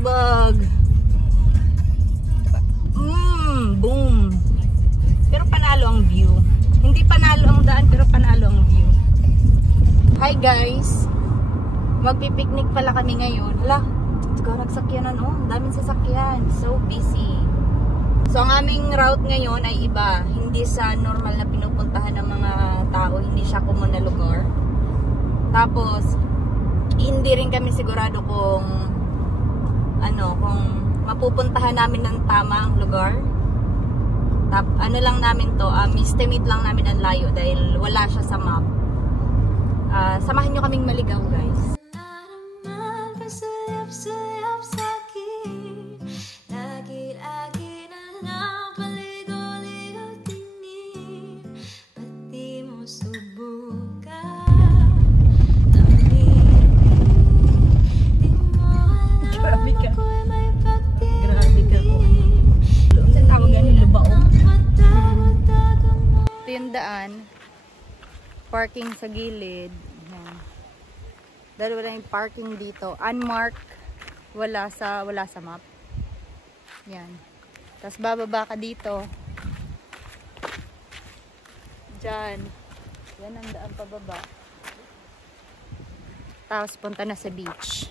bag. Boom. Pero panalo ang view. Hindi panalo ang daan, pero panalo ang view. Hi guys. Magpipiknik pala kami ngayon. Hala, nagsakyanan oh. Daming sasakyan. So busy. So ang aming route ngayon ay iba. Hindi sa normal na pinupuntahan ng mga tao. Hindi siya common na lugar. Tapos, hindi rin kami sigurado kung kung mapupuntahan namin ng tamang lugar. Ano lang namin to, estimate lang namin ang layo dahil wala siya sa map. Samahan nyo kaming maligaw guys. Daan, parking sa gilid. Ayan. Dahil wala yung parking dito, unmarked, wala sa map. Yan. Tapos bababa ka dito. Diyan. Yan ang daan pababa. Tapos punta na sa beach.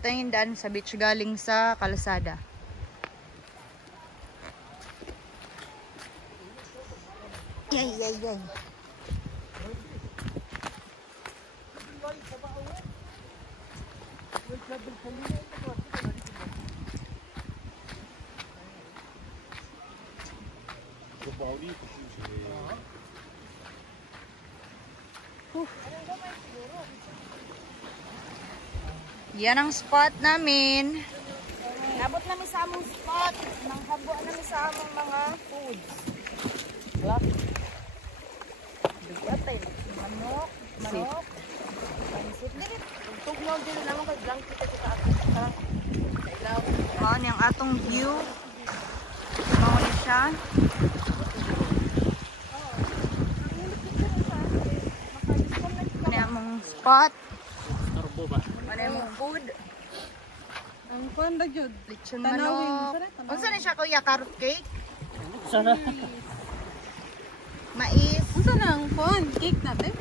Ito yung daan sa beach galing sa kalsada. Yay. Yan ang spot namin. Nabot namin sa among spot. Nanghabo namin sa among mga foods. Bigatan. Manok. Pansit. Tugnaw din naman kay blank kita sa ilaw. Oh, yung atong view. Mao siya. Ano yung spot? Ano yung food? Ang kuwan ba jud? Lechon manok. Unsa na siya kuya? Carrot cake? Sana. Mais. Unsa na ang kuwan? Cake natin?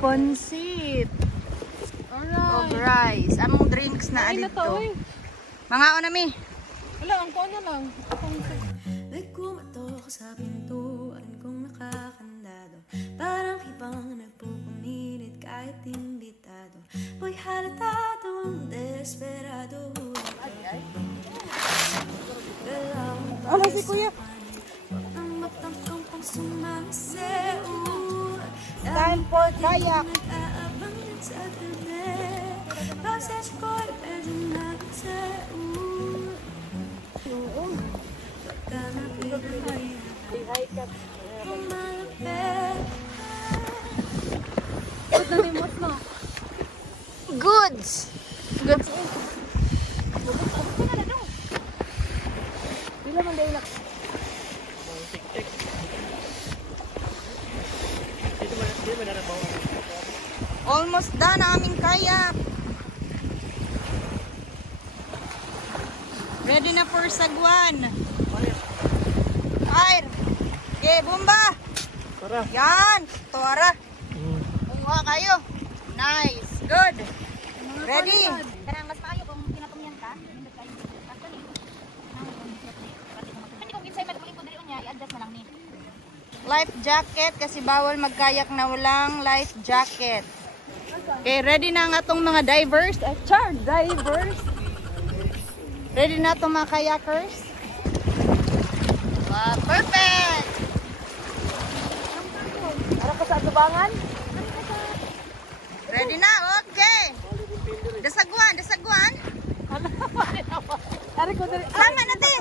Ponsit. Alright. Of rice. Among drinks na Ay, adito. natoy. Mga mi. Wala, ang kuwan na lang. May kumatok sa pintuan kong nakakandado. Parang ibang nagpupumilit kahit imbitado. Boy halatadong desperado. Ano si kuya? Matang-matang kong sumamaseo. Time for kayak. Nag-aabang din sa tabi. Boses ko'y medyo nagseo. Baka mapigay kumalapit. Ba't nanimos na? Goods. Bila man dahil almost done ang aming kayak. Ready na for sagwan. Fire. Okay, bomba. Tara. Yan. Tuwara. Bunga kayo. Nice. Good. Ready. Karang mas maayo kung kinatumian ka. Hindi kung insay matuling ko diri unya, i-adjust na lang ni. Life jacket kasi bawal magkayak na walang life jacket. Okay, ready na ang atong mga divers. Divers. Ready na itong mga kayakers? Wow, perfect! Para pa sa atubangan? Ready na? Okay! Dasagwan! Sama natin!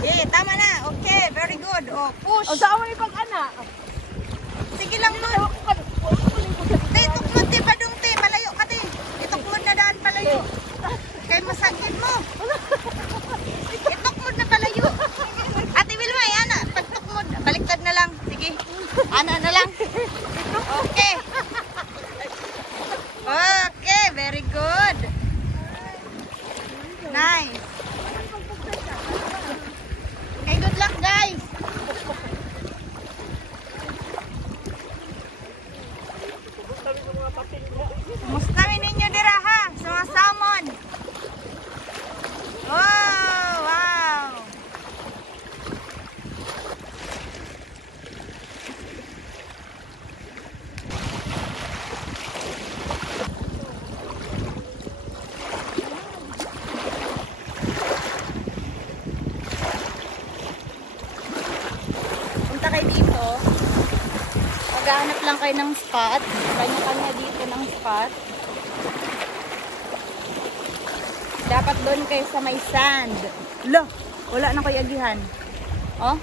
Okay, tama na. Okay, very good. Oh, push! O saan mo ipag-ana? Sige lang mo. Te, tukmod te, padung te, malayo ka te. Itukmod na daan palayo. Kay masakit mo. Itukmod na palayo. Ate Wilma, yan na. Pagtukmod, baliktad na lang. Sige. Ano na lang? Okay. Okay, very good. Nice. Okay, good luck guys. Kumusta ninyo dira ha? Sa mga salmon. Oh, wow. Punta kayo dito. Maghahanap lang kayo ng spot. Kanya-kanya dito ng spot. Dapat doon kayo sa may sand. Lo, wala na kayo agihan. Oh.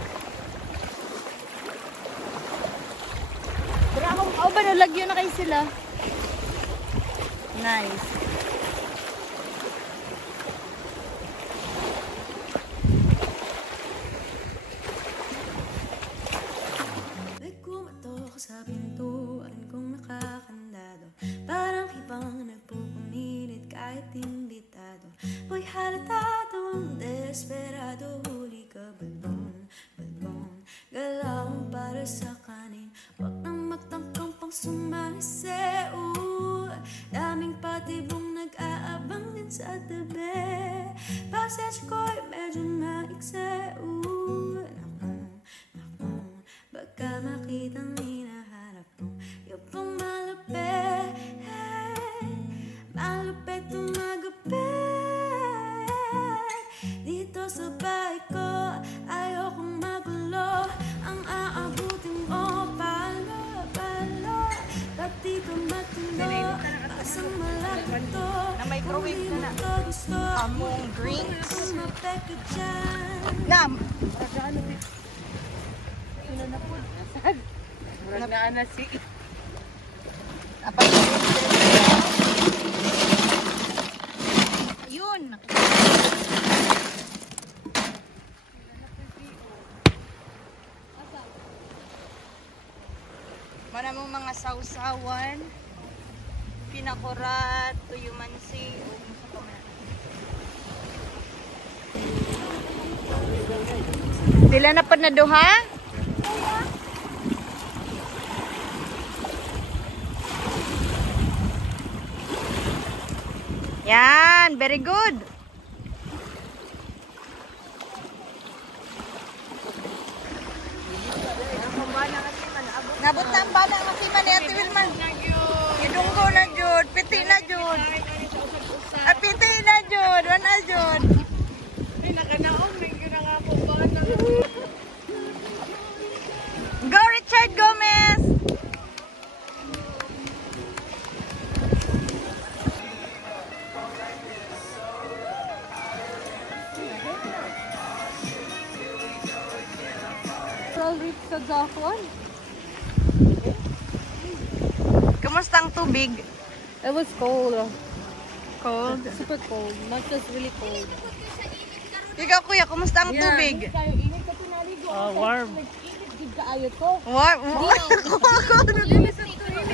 Pero akong, oh ba, nalagyo na kayo sila. Nice. May kumatok sa pintuan kong nakakandado. Parang ibang nagpupumilit kahit imbitado. Boy halatadong desperado. Huli ka balbon, balbon. Galawang para sa kanin. Wag nang magtangkang pang sumaseo. Daming patibong nag-aabang din sa tabi. Passage ko'y medyo maikseo. Naku, baka makitang hinahanap mo. Yung pang malapit, malapit tumagapit. Dito sa bahay ko, ayokong magulo. Ang aabutin mo, palo, palo. Pati ka matino, pasang malapit to. Na-microwave na na. Gusto, Among drinks. kung mapek ka dyan. Nam. Murag na ana si. Apa yun? Mana mong mga sausawan, pinakurat, tuyumansi, o musa pa man. Dila na pa na duha? Yan, very good. Nabot na ang bala ang masima ni Ate Wilman. Idunggo na jud, piti na jud. Piti na jud, wala jud. Ay nakanaon may ginanga po ba na. Go Richard Gomez. Reach sa Zakwan. Kamusta ang tubig? It was cold. Cold. Super cold. Not just really cold. Ikaw kuya, kumusta ang tubig? Warm. Nag-init kaayo to. Warm.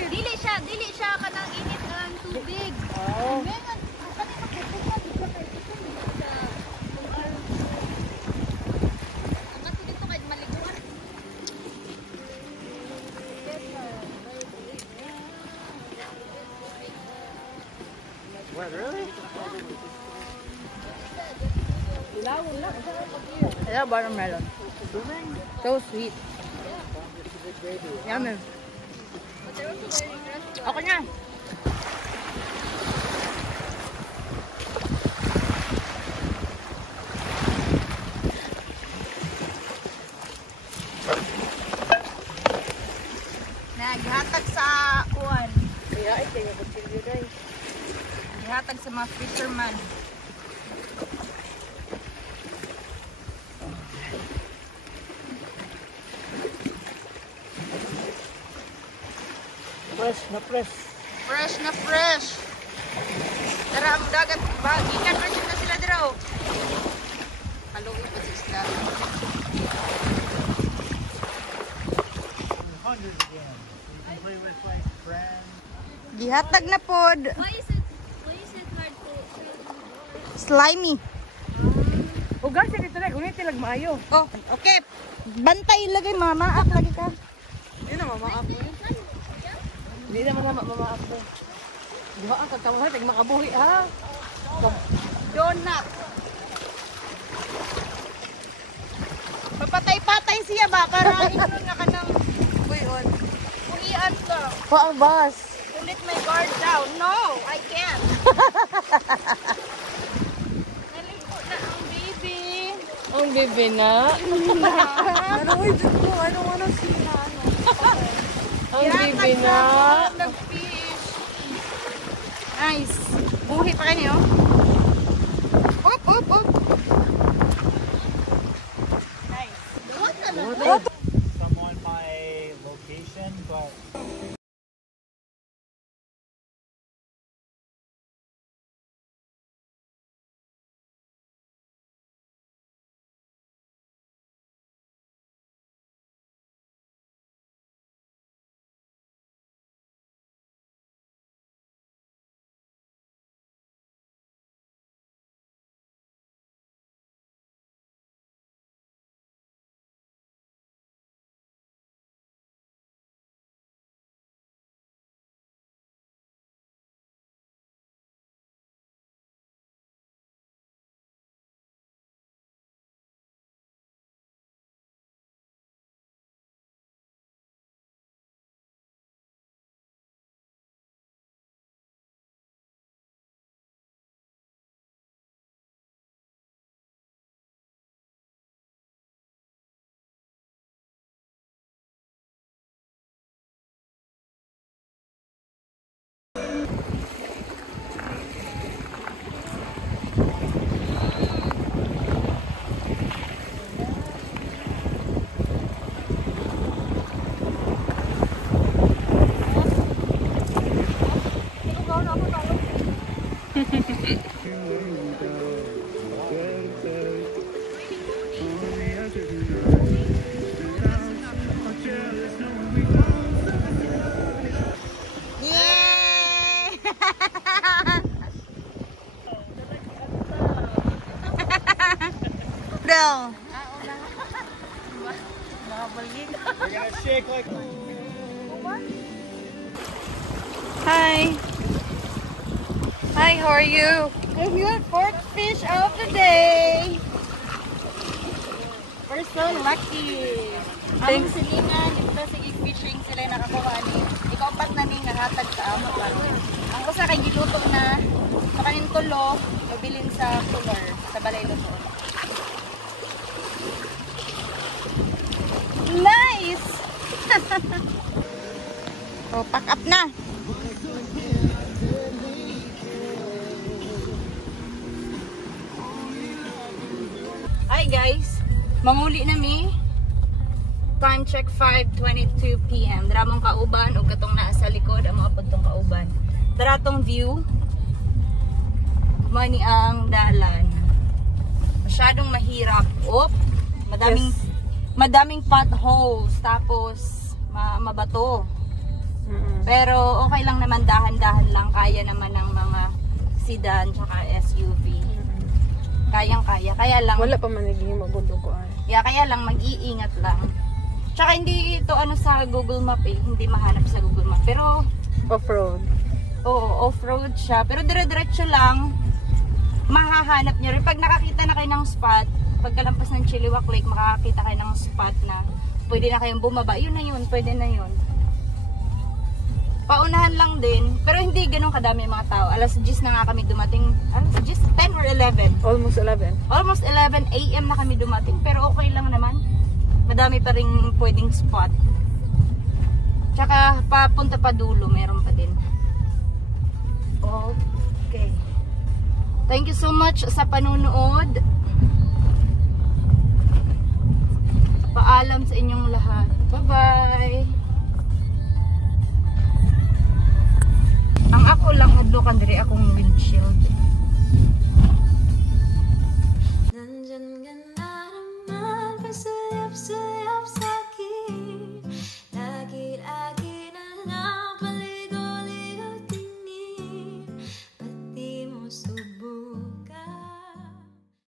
Dili siya kanang init ng tubig. Oh. Dito kay maliguan. What, really? Yeah, watermelon. So sweet. Yummy. Ako na. Naghatag sa uwan. Kaya ito yung kutsilyo guys. Naghatag sa mga fisherman. Fresh na fresh. Fresh na fresh. Tara, ang dagat. Ingat fresh na sila dira. Haluin pa sa isla. boundaries again. You can play with like friends. Gihatag na pod. Why is it hard to open the door? Slimy. Ugas sa dito na, gunit tilag maayo. Oh, okay. Bantay lagi, mamaak lagi ka. Hindi na mamaap mo. Hindi na mamaap mo. Diba ang kagkamuhay, tag makabuhi ha. Donut. Papatay-patay siya ba? Para inunon nga ka ng buyon. Ulian ka. Paabas. Ulit my guard down. No, I can't. Naligo na ang baby. Ang bebe na. Ano mo dyan ko? I don't wanna see na. Ang bebe na. Nag-fish. Nice. Buhi pa kayo. Up, up, up. Nice. Some on my location, but Yay! Daw. we're gonna shake like. Hi. Hi, how are you? I'm good. Fourth fish of the day. We're so lucky. Ang silingan, dito sa fishing sila nakakuha ni. Ikaw pat na ni nahatag sa amo pa. Ang usa kay gilutong na sa kanin tulo, mabilin sa cooler, sa balay luto. Nice! So, pack up na. Hi guys, manguli na mi. Time check 5:22 PM. Daramong kauban o katong naa sa likod ang mga puntong kauban. Daratong view. Mani ang dalan. Masyadong mahirap. Madaming potholes tapos mabato. Pero okay lang naman, dahan-dahan lang, kaya naman ng mga sedan tsaka SUV. Kayang-kaya. Kaya lang Wala pa man naging magudugoan. kaya lang mag-iingat lang. Tsaka hindi ito ano sa Google Map eh, hindi mahanap sa Google Map. Pero Off-road. oo, off-road siya. Pero dire-diretso lang mahahanap niyo rin. Pag nakakita na kayo ng spot, pagkalampas ng Chilliwack Lake, makakakita kayo ng spot na pwede na kayong bumaba. Yun na yun, pwede na yun. Paunahan lang din, pero hindi ganun kadami mga tao. Alas 10 na nga kami dumating. Alas 10, 10 or 11? Almost 11. Almost 11 AM na kami dumating, pero okay lang naman. Madami pa rin pwedeng spot. Tsaka papunta pa dulo, meron pa din. Okay. Thank you so much sa panunood. Paalam sa inyong lahat. Bye-bye!